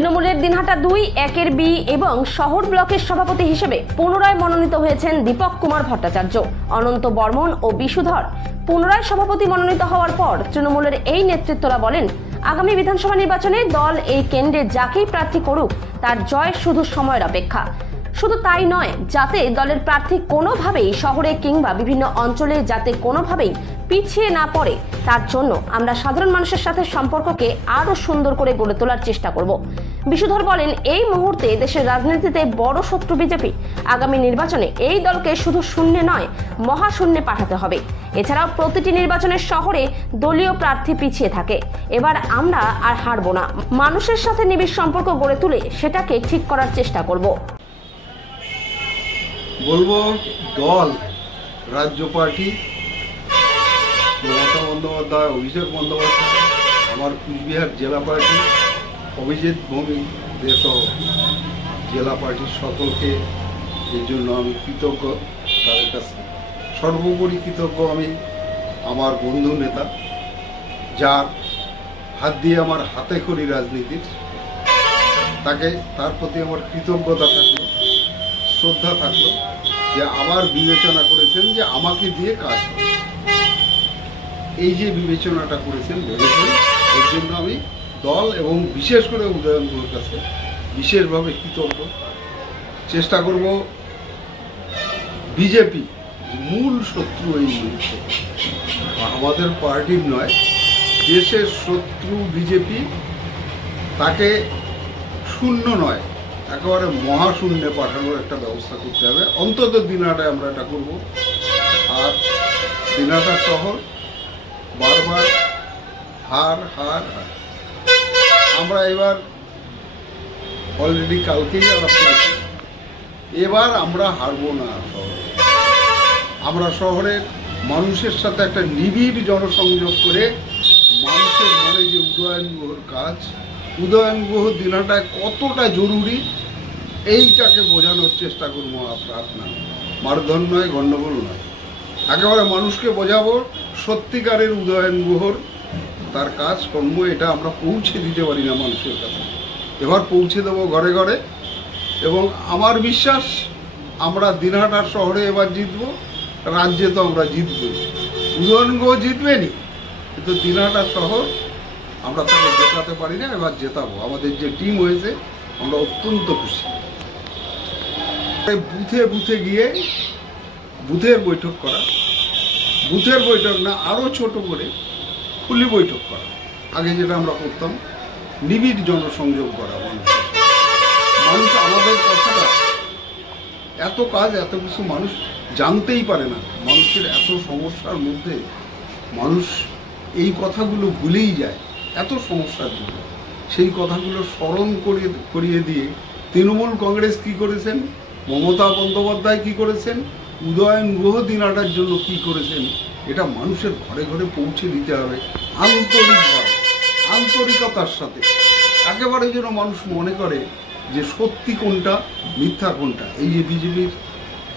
তৃণমূলের দিনহাটা 2-1 বি এবং শহর ব্লকের সভাপতি হিসেবে পুনরায় মনোনীত হয়েছেন দীপক কুমার ভট্টাচার্য। অনন্ত বর্মন ও বিশুধর পুনরায় সভাপতি মনোনীত হওয়ার পর তৃণমূলের এই নেতৃত্বরা বলেন, আগামী বিধানসভা নির্বাচনে দল এই কেন্দ্রে যাকেই প্রার্থী করুক তার জয় শুধু সময়ের অপেক্ষা। শুধু তাই নয়, যাতে দলের প্রার্থী কোনোভাবেই শহরে কিংবা বিভিন্ন অঞ্চলে যাতে কোনোভাবেই পিছিয়ে না পড়ে, তার জন্য আমরা সাধারণ মানুষের সাথে সম্পর্ককে আরও সুন্দর করে গড়ে তোলার চেষ্টা করব। বিশুধর বলেন, এই মুহূর্তে দেশের রাজনীতিতে বড় শত্রু বিজেপি। আগামী নির্বাচনে এই দলকে শুধু শূন্যে নয়, মহাশূন্যে পাঠাতে হবে। এছাড়াও প্রতিটি নির্বাচনের শহরে দলীয় প্রার্থী পিছিয়ে থাকে। এবার আমরা আর হারব না, মানুষের সাথে নিবিড় সম্পর্ক গড়ে তুলে সেটাকে ঠিক করার চেষ্টা করব। বলবো, দল রাজ্য পার্টি মমতা বন্দ্যোপাধ্যায়, অভিষেক বন্দ্যোপাধ্যায়, আমার কুচবিহার জেলা পার্টি অভিজিৎ ভৌমিক দেসহ জেলা পার্টির সকলকে এর জন্য আমি কৃতজ্ঞ। তাদের কাছে সর্বোপরি কৃতজ্ঞ আমি আমার বন্ধু নেতা, যার হাত দিয়ে আমার হাতে খড়ি রাজনীতির, তার প্রতি আমার কৃতজ্ঞতা থাকলো, শ্রদ্ধা থাকলো যে আবার বিবেচনা করেছেন যে আমাকে দিয়ে কাজ হবে। এই যে বিবেচনাটা করেছেন, ভেবেছেন, এর জন্য আমি দল এবং বিশেষ করে উদয়নগুলোর কাছে বিশেষভাবে কৃতজ্ঞ। চেষ্টা করব বিজেপি মূল শত্রু এই মুহূর্তে আমাদের পার্টির নয়, দেশের শত্রু বিজেপি, তাকে শূন্য নয়, একেবারে মহাশূন্যে পাঠানোর একটা ব্যবস্থা করতে হবে। অন্তত দিনহাটায় আমরা এটা করব। আর দিনহাটা শহর বারবার হার হার হার। আমরা এবার অলরেডি কালকেই আলাপ করেছি, এবার আমরা হারবো না। আমরা শহরের মানুষের সাথে একটা নিবিড় জনসংযোগ করে মানুষের মনে যে উদয়ন গুহর কাজ, উদয়ন গুহ দিনহাটায় কতটা জরুরি, এইটাকে বোঝানোর চেষ্টা করবো। আপনার মারধর নয়, গণ্ডগোল নয়, একেবারে মানুষকে বোঝাবো সত্যিকারের উদয়ন গুহর তার কাজ কর্ম। এটা আমরা পৌঁছে দিতে পারি না মানুষের কাছে, এবার পৌঁছে দেবো ঘরে ঘরে। এবং আমার বিশ্বাস আমরা দিনহাটার শহরে এবার জিতবো, রাজ্যে তো আমরা জিতবো। উদয়ন গুহ জিতবেনি, কিন্তু দিনহাটার শহর আমরা তাকে জেতাতে পারি না, এবার জেতাবো। আমাদের যে টিম হয়েছে আমরা অত্যন্ত খুশি। বুথে বুথে গিয়ে বুথের বৈঠক করা, বুথের বৈঠক না, আরও ছোট করে খুলি বৈঠক করা। আগে যেটা আমরা করতাম, নিবিড় জনসংযোগ করা। মানুষ আমাদের কথাটা, এত কাজ, এত কিছু মানুষ জানতেই পারে না। মানুষের এত সমস্যার মধ্যে মানুষ এই কথাগুলো ভুলেই যায়, এত সমস্যার জন্য। সেই কথাগুলো স্মরণ করিয়ে দিয়ে তৃণমূল কংগ্রেস কি করেছেন, মমতা বন্দ্যোপাধ্যায় কি করেছেন, উদয়ন গুহ দিনহাটার জন্য কি করেছেন, এটা মানুষের ঘরে ঘরে পৌঁছে দিতে হবে আন্তরিকভাবে, আন্তরিকতার সাথে। একেবারে যেন মানুষ মনে করে যে সত্যি কোনটা, মিথ্যা কোনটা। এই যে বিজেপির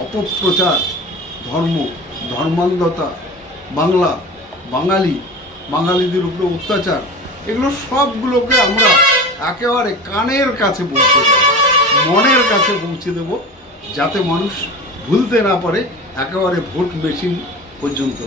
অপপ্রচার, ধর্ম, ধর্মান্ধতা, বাংলা, বাঙালি, বাঙালিদের উপরে অত্যাচার, এগুলো সবগুলোকে আমরা একেবারে কানের কাছে পৌঁছে দেব, মনের কাছে পৌঁছে দেব, যাতে মানুষ ভুলতে না পারে একেবারে ভোট মেশিন পর্যন্ত।